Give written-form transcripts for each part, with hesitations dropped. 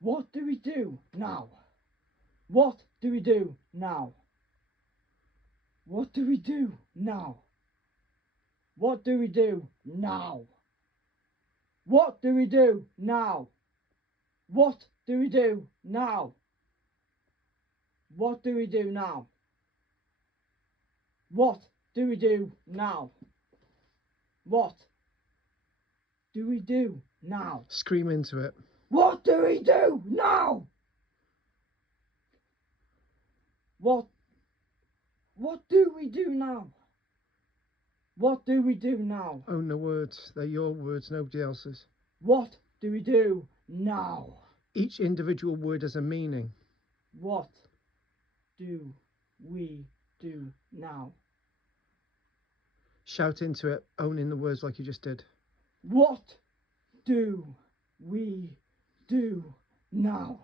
What do we do now? What do we do now? What do we do now? What do we do now? What do we do now? What do we do now? What do we do now? What do we do now? What do we do now? Scream into it. What do we do now? What do we do now? What do we do now? Own the words. They're your words, nobody else's. What do we do now? Each individual word has a meaning. What do we do now? Shout into it, owning the words like you just did. What do we do now?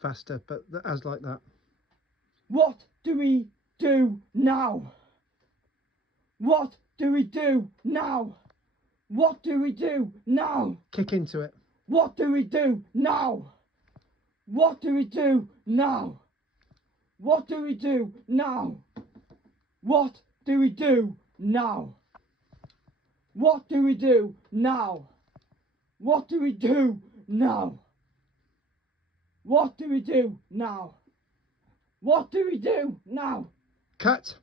Faster, but as like that. What do we do now? What do we do now? What do we do now? Kick into it. What do we do now? What do we do now? What do we do now? What do we do now? What do we do now? What do we do now? What do we do now? What do we do now? Cut.